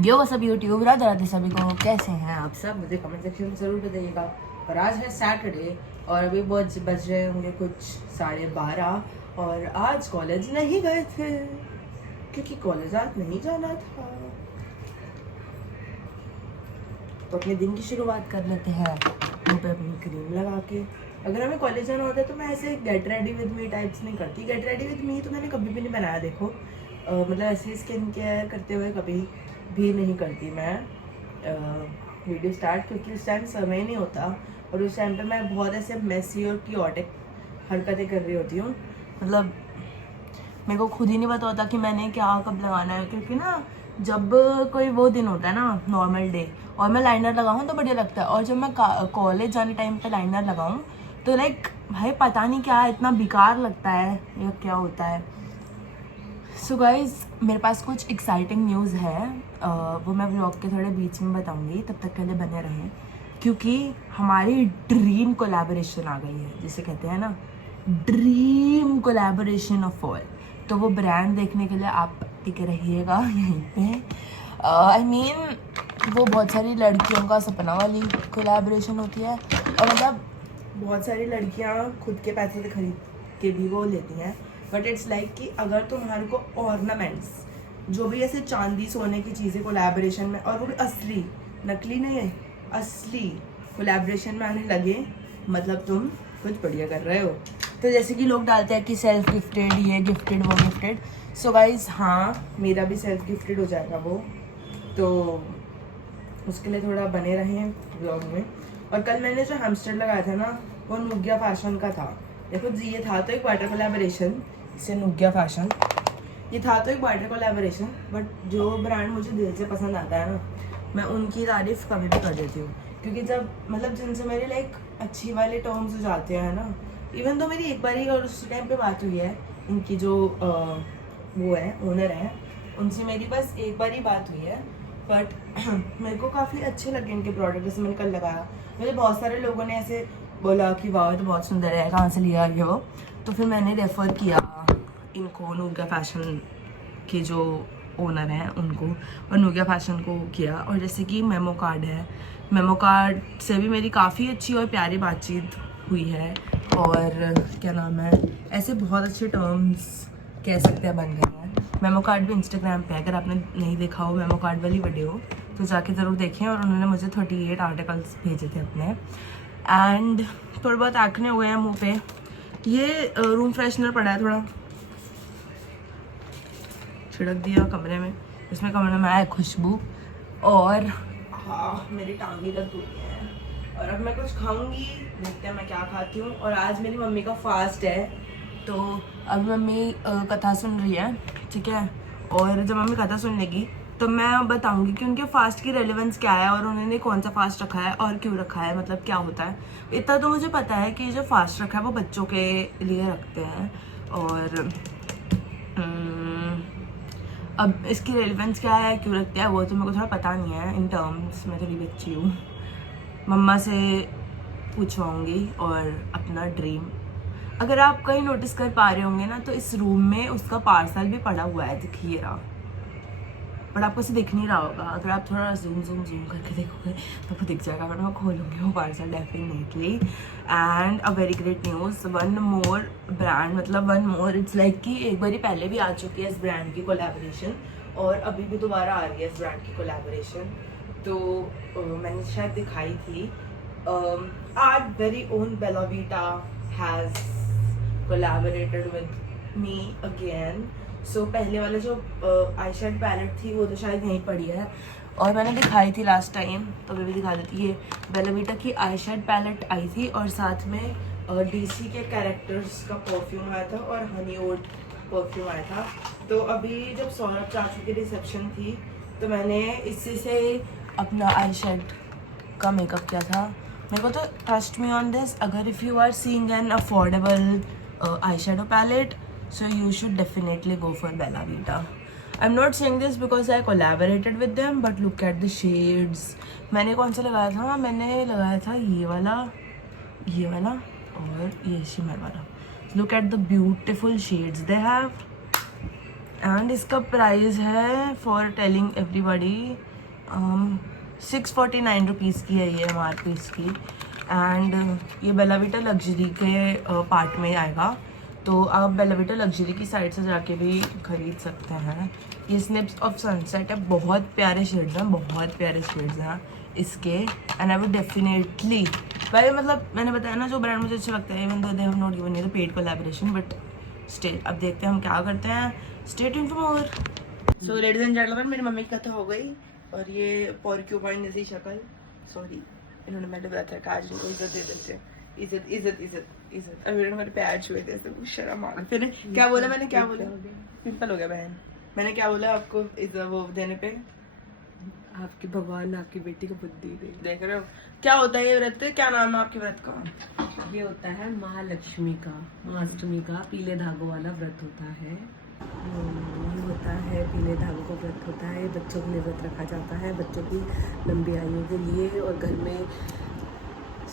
यो सब यूट्यूब राधे राधे सभी को, कैसे हैं आप सब? मुझे कमेंट सेक्शन में ज़रूर बताइएगा। और आज है सैटरडे और अभी बहुत बज रहे होंगे कुछ 12:30 और आज कॉलेज नहीं गए थे क्योंकि कॉलेज आज नहीं जाना था। तो अपने दिन की शुरुआत कर लेते हैं मुँह पे अपनी क्रीम लगा के। अगर हमें कॉलेज जाना होता है तो मैं ऐसे get ready with me types नहीं करती। गेट रेडी विद मी तो मैंने कभी भी नहीं बनाया, देखो मतलब ऐसे स्किन केयर करते हुए कभी भी नहीं करती मैं वीडियो स्टार्ट, क्योंकि उस टाइम समय नहीं होता और उस टाइम पे मैं बहुत ऐसे मेसी और क्योटिक हरकतें कर रही होती हूँ। मतलब मेरे को खुद ही नहीं पता होता कि मैंने क्या कब लगाना है, क्योंकि ना जब कोई वो दिन होता है ना नॉर्मल डे और मैं लाइनर लगाऊँ तो बढ़िया लगता है, और जब मैं कॉलेज जाने टाइम पे लाइनर लगाऊँ तो लाइक भाई पता नहीं क्या इतना बेकार लगता है या क्या होता है। सो गाइज मेरे पास कुछ एक्साइटिंग न्यूज़ है, वो मैं व्लॉग के थोड़े बीच में बताऊंगी, तब तक के लिए बने रहें क्योंकि हमारी ड्रीम कोलैबोरेशन आ गई है, जिसे कहते हैं ना ड्रीम कोलैबोरेशन ऑफ ऑल। तो वो ब्रांड देखने के लिए आप टिके रहिएगा यहीं पे। आई मीन वो बहुत सारी लड़कियों का सपना वाली कोलैबोरेशन होती है, और मतलब बहुत सारी लड़कियां खुद के पैसे से खरीद के भी वो लेती हैं, बट इट्स लाइक कि अगर तुम्हारे को ऑर्नामेंट्स जो भी ऐसे चांदी सोने की चीज़ें कोलैबोरेशन में, और वो भी असली, नकली नहीं है, असली कोलैबोरेशन में आने लगे, मतलब तुम कुछ बढ़िया कर रहे हो। तो जैसे कि लोग डालते हैं कि सेल्फ गिफ्टेड, ये गिफ्टेड वो गिफ्टेड। सो गाइज हाँ, मेरा भी सेल्फ गिफ्टेड हो जाएगा वो, तो उसके लिए थोड़ा बने रहें ब्लॉग में। और कल मैंने जो हैमस्टर लगाया था ना वो नुग्या फैशन का था। देखो जी, ये था तो एक वाटर कोलैबोरेशन, इसे नुग्या फैशन, ये था तो एक वाटर कोलैबोरेशन, बट जो ब्रांड मुझे दिल से पसंद आता है ना मैं उनकी तारीफ कभी भी कर देती हूँ, क्योंकि जब मतलब जिनसे मेरे लाइक अच्छी वाले टर्म्स हो जाते हैं ना, इवन तो मेरी एक बार ही और उस टाइम पे बात हुई है, इनकी जो वो है ओनर है उनसे मेरी बस एक बार ही बात हुई है, बट मेरे को काफ़ी अच्छे लगे इनके प्रोडक्ट। जैसे मैंने कल लगाया, मुझे बहुत सारे लोगों ने ऐसे बोला कि वाह तो बहुत सुंदर है, कहाँ से लिया ये हो, तो फिर मैंने रेफ़र किया इनको, नूग्या फैशन के जो ओनर हैं उनको, और नूग्या फैशन को किया। और जैसे कि मेमो कार्ड है, मेमो कार्ड से भी मेरी काफ़ी अच्छी और प्यारी बातचीत हुई है, और क्या नाम है, ऐसे बहुत अच्छे टर्म्स कह सकते हैं बन गए हैं। मेमो कार्ड भी इंस्टाग्राम पे, अगर आपने नहीं देखा हो मेमो कार्ड वाली वीडियो तो जाके ज़रूर देखें। और उन्होंने मुझे 38 आर्टिकल्स भेजे थे अपने, एंड थोड़े बहुत एक्ने हुए हैं मुंह पे। ये रूम फ्रेशनर पड़ा है, थोड़ा छिड़क दिया कमरे में, इसमें कमरे में आया खुशबू। और हाँ, मेरी टांगी तक दुखी है और अब मैं कुछ खाऊंगी, देखते हैं मैं क्या खाती हूँ। और आज मेरी मम्मी का फास्ट है, तो अब मम्मी कथा सुन रही है, ठीक है, और जब मम्मी कथा सुन लेगी तो मैं बताऊंगी कि उनके फास्ट की रेलेवेंस क्या है और उन्होंने कौन सा फास्ट रखा है और क्यों रखा है, मतलब क्या होता है। इतना तो मुझे पता है कि जो फास्ट रखा है वो बच्चों के लिए रखते हैं, और अब इसकी रेलेवेंस क्या है, क्यों रखते हैं, वो तो मेरे को थोड़ा पता नहीं है इन टर्म्स, मैं थोड़ी बच्ची हूँ, मम्मा से पूछवाऊँगी। और अपना ड्रीम, अगर आप कहीं नोटिस कर पा रहे होंगे ना तो इस रूम में उसका पार्सल भी पड़ा हुआ है, दिखिए रहा, बट आपको इसे दिख नहीं रहा होगा। अगर आप थोड़ा जूम करके देखोगे तो आपको दिख जाएगा, बट मैं खोलूँगी वो parcel definitely. And a very great news, one more brand, मतलब वन मोर, इट्स लाइक कि एक बार पहले भी आ चुकी है इस ब्रांड की कोलैबोरेशन और अभी भी दोबारा आ रही है इस ब्रांड की कोलैबोरेशन। तो मैंने शायद दिखाई थी, our very own Bella Vita has collaborated with me again. So पहले वाला जो आई शेड पैलेट थी वो तो शायद यहीं पड़ी है, और मैंने दिखाई थी लास्ट टाइम, तो मैं भी दिखा देती। ये बेला वीटा की आई शेड पैलेट आई थी और साथ में डीसी के कैरेक्टर्स का परफ्यूम आया था और हनी ओट परफ्यूम आया था। तो अभी जब सौरभ चाचू की रिसेप्शन थी तो मैंने इसी से अपना आई शेड का मेकअप किया था। मेरे को तो ट्रस्ट मी ऑन दिस, अगर if you are seeing an affordable eyeshadow palette, so you should definitely go for Bella Vita. I'm not saying this because I collaborated with them, but look at the shades. मैंने कौन सा लगाया था, मैंने लगाया था ये वाला और ये शिमर वाला। Look at the beautiful shades they have, and इसका प्राइस है, for telling everybody, 649 रुपीज़ की है ये MRP इसकी। एंड ये बेला विटा लग्जरी के पार्ट में आएगा, तो आप बेला विटा लग्जरी की साइड से जाके भी खरीद सकते हैं। ये स्निप्स ऑफ सनसेट है, बहुत प्यारे शेड्स हैं, बहुत प्यारे शेड्स हैं इसके। एंड आई वुड डेफिनेटली भाई, मतलब मैंने बताया ना जो ब्रांड मुझे अच्छा लगता है, even though they have not given me the paid collaboration, but still अब देखते हैं हम क्या करते हैं। Stay tuned for more. So ladies and gentleman, मेरी मम्मी की कथा हो गई और ये पोर्क्यूपाइन जैसी शक्ल, सॉरी इन्होंने मैंने बताया था आज इनको इज्जत दे देते हैं, इज्जत इज्जत इज्जत इज्जत। अब इन्होंने मेरे पैर छुए थे तो शर्म आ गई। फिर क्या बोला मैंने, क्या बोला, पिंपल हो गया बहन। मैंने क्या बोला आपको इज्जत वो देने पे, आपकी भगवान आपकी बेटी को बुद्धि दे। देख रहे हो क्या होता है ये व्रत, क्या नाम है आपके व्रत का? ये होता है महालक्ष्मी का, महाअष्टमी का पीले धागों वाला व्रत होता है। ये होता है पीले धागों का व्रत होता है, बच्चों के लिए व्रत रखा जाता है, बच्चों की लंबी आयु के लिए, और घर में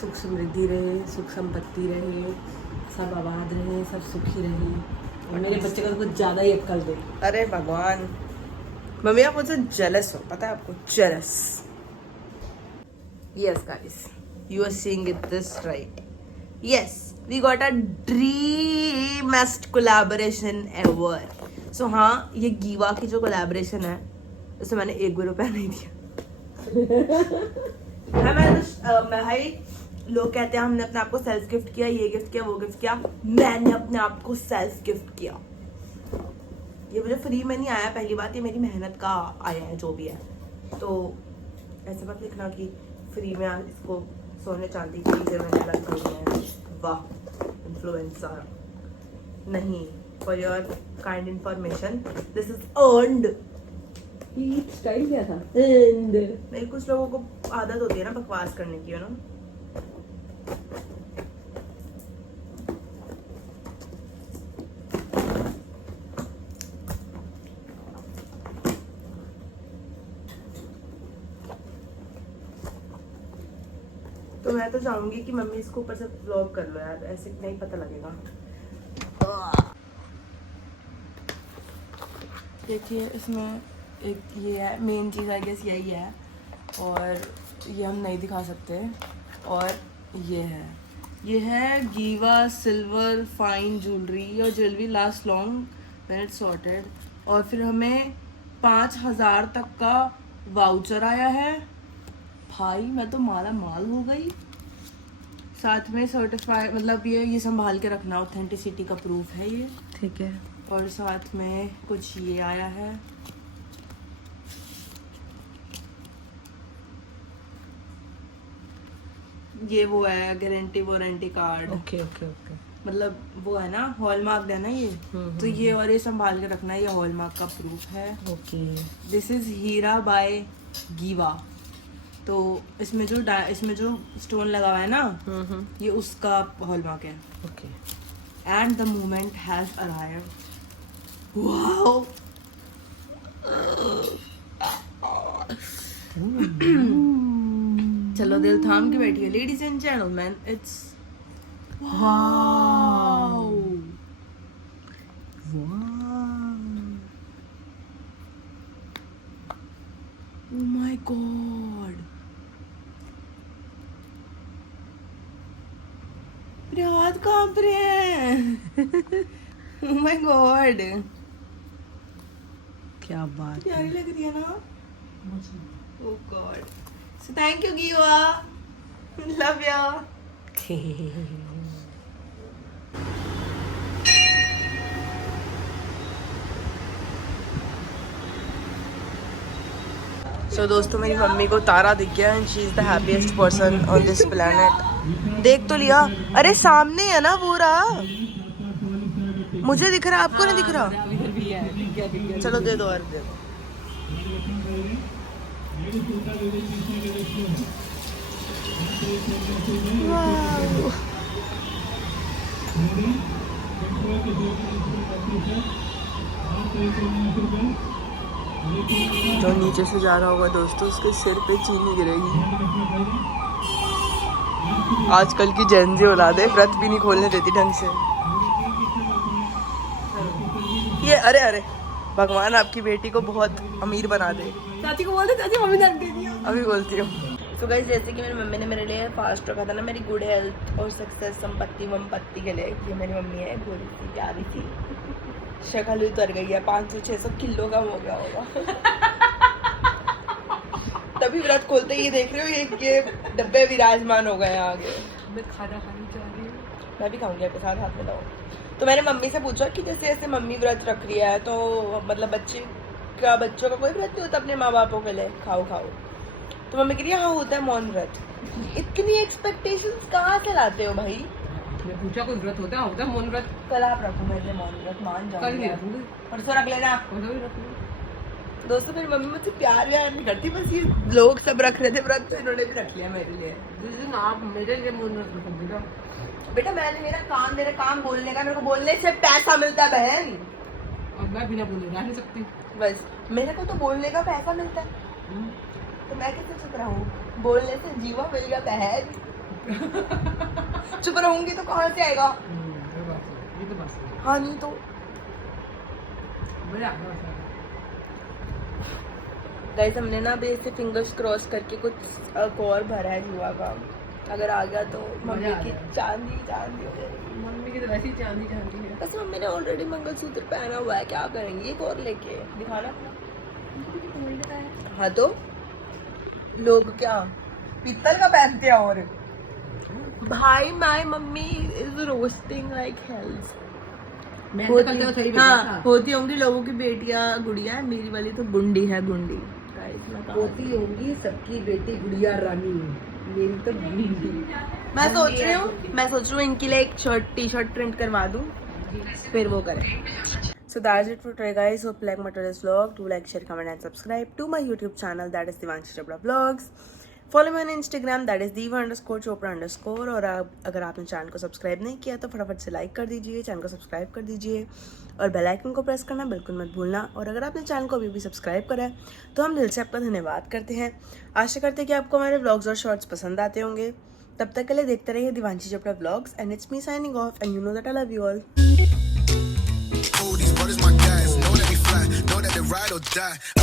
सुख समृद्धि रहे, सुख संपत्ति रहे, सब आबाद रहे, सब सुखी रहे, और मेरे बच्चे को कुछ ज़्यादा ही अक्कल दे। अरे भगवान, मम्मी आप मुझसे जेलस हो, पता है आपको, jealous. Yes guys, you are seeing it this right. Yes, we got a dreamest collaboration ever. So हाँ, ये गीवा की जो कोलैबोरेशन है उससे मैंने एक भी रुपया नहीं दिया। हाँ, मैंने तो भाई लोग कहते हैं हमने अपने आप को सेल्फ गिफ्ट किया, ये गिफ्ट किया, वो गिफ्ट किया, मैंने अपने आप को सेल्फ गिफ्ट किया। ये मुझे फ्री में नहीं आया, पहली बात, ये मेरी मेहनत का आया है जो भी है। तो ऐसे मत लिखना कि फ्री में इसको सोने चांदी की चीजें मैंने लग गई हैं, वाह इन्फ्लुएंसर। नहीं, for your kind information, this is earned. Style क्या था? नहीं, कुछ लोगों को आदत होती है ना बकवास करने की, ना। तो मैं तो चाहूंगी कि मम्मी इसको ऊपर से व्लॉग कर लो यार, ऐसे नहीं पता लगेगा। देखिए इसमें एक ये है मेन चीज़, आई गेस यही है, और ये हम नहीं दिखा सकते। और ये है गीवा सिल्वर फाइन ज्वेलरी, और jewellery last long when it's sorted. और फिर हमें 5000 तक का वाउचर आया है। भाई मैं तो माला माल हो गई। साथ में सर्टिफाई, मतलब ये संभाल के रखना, ऑथेंटिसिटी का प्रूफ है ये, ठीक है। और साथ में कुछ ये आया है, ये वो है guarantee warranty card. Okay okay okay, मतलब वो है ना, हॉलमार्क है ना ये, तो ये और ये संभाल के रखना, ये हॉलमार्क का प्रूफ है। Okay. This is heera by Giva. तो इसमें जो स्टोन लगा हुआ है ना, ये उसका हॉलमार्क है। Okay. And the moment has arrived. Wow, चलो दिल थाम के बैठिए ladies and gentleman, it's wow oh my God, मेरे हाथ कांप रहे हैं। ओह माय गॉड, क्या बात है। प्यारी लग रही है ना। Oh god, so thank you Giva, love you. So दोस्तों, मेरी मम्मी को तारा दिख गया and she is the happiest person on this planet. देख तो लिया, अरे सामने है ना वो रहा, मुझे दिख रहा, आपको नहीं दिख रहा? चलो दे दो, और दे दो। वाओ, जो नीचे से जा रहा होगा दोस्तों, उसके सिर पे चीनी गिरेगी। आजकल की जेनजी औलादे व्रत भी नहीं खोलने देती ढंग से। ये अरे अरे भगवान आपकी बेटी को बहुत अमीर बना दे। चाची को बोलते चाची मम्मी ने दे दिया। अभी बोलती हूँ। तो गाइस जैसे कि मेरी मम्मी ने मेरे लिए फास्ट रखा था ना, मेरी गुड हेल्थ और सक्सेस संपत्ति वंपत्ति के लिए, ये मेरी मम्मी है, गोरी सी प्यारी सी, शक्ल उतर गई है, 500-600 किलो कम हो गया होगा। तभी व्रत खोलते ही देख रहे हो ये डब्बे विराजमान हो गए आगे। मैं खाना खानी चाह रही हूँ। मैं भी खाऊंगी आपके साथ, हाथ मिलाओ। तो मैंने मम्मी से पूछा कि जैसे जैसे मम्मी व्रत रख रही है तो मतलब बच्चों का कोई व्रत नहीं होता अपने माँ बापों के लिए, खाओ खाओ। तो मम्मी कह रही है हाँ होता है मौन व्रत। इतनी एक्सपेक्टेशंस कहाँ से लाते हो भाई? मैं पूछा कोई व्रत होता है मौन व्रत? कल आप रखो मेरे लिए मौन व्रत, मान जाऊंगी। परसों रख लेना। दोस्तों मेरी मम्मी मुझसे प्यार नहीं करती, बस ये लोग सब रख रहे थे व्रत तो इन्होंने भी रख लिया मेरे लिए। आप मेरे लिए मौन व्रत रखोगे? बेटा मैंने मेरा काम बोलने का, मेरे को बोलने से पैसा मिलता है बहन। और मैं बिना बोले रह नहीं सकती। बस मेरे को तो बोलने का पैसा मिलता है, तो मैं कैसे चुप रहूं? बोलने से जीवा मिल गया बहन। चुप रहूंगी तो कहाँ से आएगा? ये तो बस हाँ नहीं तो गाइस हमने ना अभी ऐसे फिंगर्स क्रॉस करके कुछ और भरा है जुआ का, अगर आ गया तो मम्मी की चांदी हो जाएगी। मम्मी की तो वैसे ही चांदी है। बस मम्मी ने ऑलरेडी मंगलसूत्र पहना हुआ है, क्या करेंगे एक और लेके दिखाना। हाँ तो लोग क्या पीतल का पहनते हैं? और भाई my mummy is roasting like hell. होती होंगी लोगों की बेटियां गुड़िया, मेरी वाली तो गुंडी है, गुंडी। होती होंगी सबकी बेटी गुड़िया रानी, मेरी तो गुंडी। मैं सोच रही हूँ इनके लिए एक टी शर्ट प्रिंट करवा दूँ, फिर वो करें। So that's it for today guys. Hope you like my today's vlog. Do like, share, comment and subscribe to my YouTube channel, that is Devanshi Chopra Vlogs. Follow me on Instagram, that is diva_chopra_। और अगर आपने channel को subscribe नहीं किया तो फटाफट से like कर दीजिए, चैनल को सब्सक्राइब कर दीजिए और बेल आइकन को प्रेस करना बिल्कुल मत भूलना। और अगर आपने चैनल को अभी भी सब्सक्राइब करा है तो हम दिल से आपका धन्यवाद करते हैं। आशा करते हैं कि आपको हमारे व्लॉग्स और शॉर्ट्स पसंद आते होंगे। तब तक के लिए देखते रहिए Divanshi Chopra vlogs and it's me signing off and you know that I love you all. These brothers my guys, know that we fly, know that they ride or die.